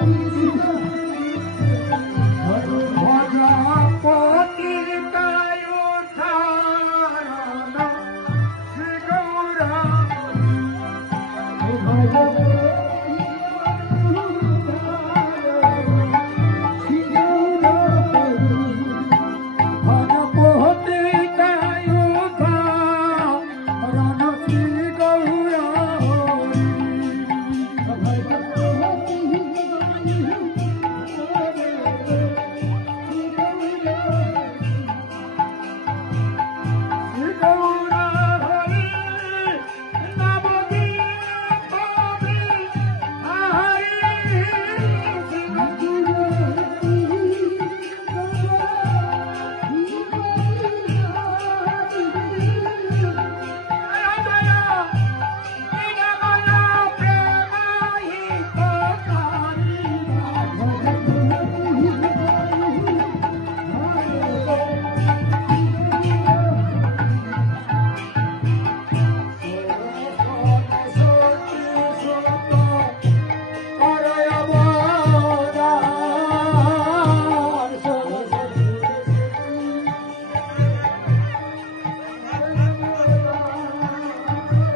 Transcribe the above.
Thank mm -hmm. you.